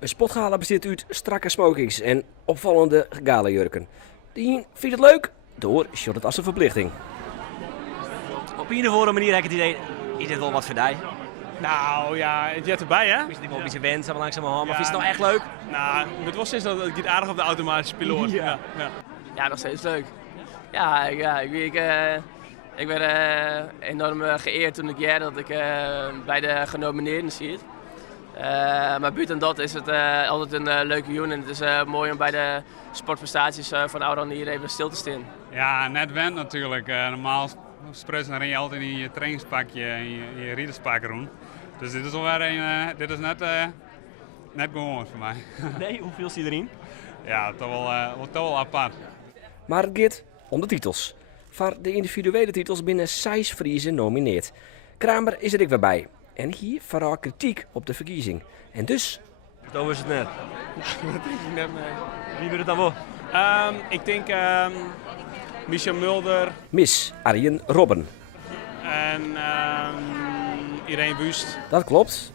Een sportgala bestaat uit strakke smokings en opvallende galajurken. De een vindt het leuk, door shot het als een verplichting. Op een of andere manier heb ik het idee, is dit wel wat voor die? Nou ja, het jet erbij hè? Is het wel een beetje wensen langzamerhand, maar Ja, is het nou echt leuk? Nou, het was sinds dat ik het aardig op de automatische piloot. Ja. Ja, nog steeds leuk. Ja, ik werd enorm geëerd toen ik dat ik bij de genomineerden zit. Maar buiten dat is het altijd een leuke joen en het is mooi om bij de sportprestaties van Auran hier even stil te staan. Ja, net wend natuurlijk. Normaal sprutsen ren je altijd in je trainingspakje en je riederspak rond. Dus dit is alweer dit is net gewoon voor mij. Nee, hoeveel zie je erin? Ja, toch wel apart. Maar het gaat om de titels. Voor de individuele titels binnen 6 Friezen nomineerd. Kramer is er ook weer bij. En hier vooral kritiek op de verkiezing. En dus... Zo is het net. Net mee. Wie wil het dan wel? Ik denk Michel Mulder Miss Arjen Robben. en Irene Wust. Dat klopt.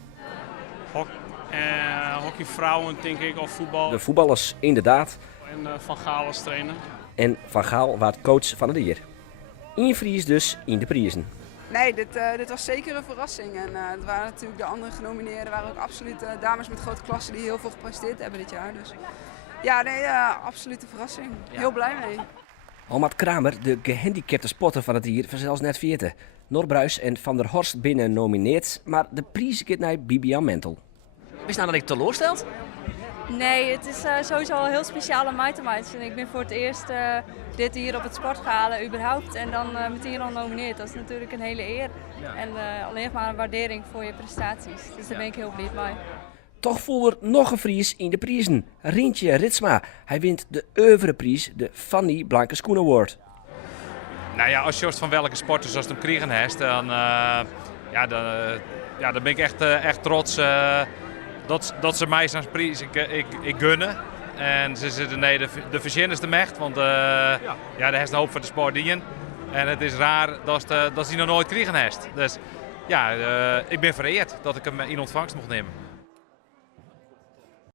Hockeyvrouwen denk ik, of voetbal. De voetballers inderdaad. En Van Gaal als trainer. En Van Gaal wordt coach van het jaar. Eén Fries dus in de prijzen. Nee, dit was zeker een verrassing. En het waren natuurlijk de andere genomineerden waren ook absoluut dames met grote klassen die heel veel gepresteerd hebben dit jaar. Dus ja, nee, absolute verrassing. Heel blij mee. Almaat Kramer, de gehandicapte sporter van het jaar, vanzelfs net 40. Norbruis en Van der Horst binnen nomineerd, maar de prijs gaat naar Bibian Mentel. Is nou dat ik teleursteld? Nee, het is sowieso een heel speciale meid. En ik ben voor het eerst dit hier op het sportgala überhaupt en dan meteen al nomineerd. Dat is natuurlijk een hele eer. Ja. En alleen maar een waardering voor je prestaties. Dus daar ben ik heel blij mee. Toch voelt er nog een Fries in de prijzen. Rintje Ritsma. Hij wint de oeuvreprijs, de Fanny Blanke Schoen Award. Nou ja, als je van welke sporters als hem krijgen heeft, dan ben ik echt trots dat ze mij zo'n prijs ik gunnen. En ze zitten de verzinnen is de mecht, want daar heeft een hoop voor de sport dienen. En het is raar dat ze die nog nooit krijgen heeft. Dus ja, ik ben vereerd dat ik hem in ontvangst mocht nemen.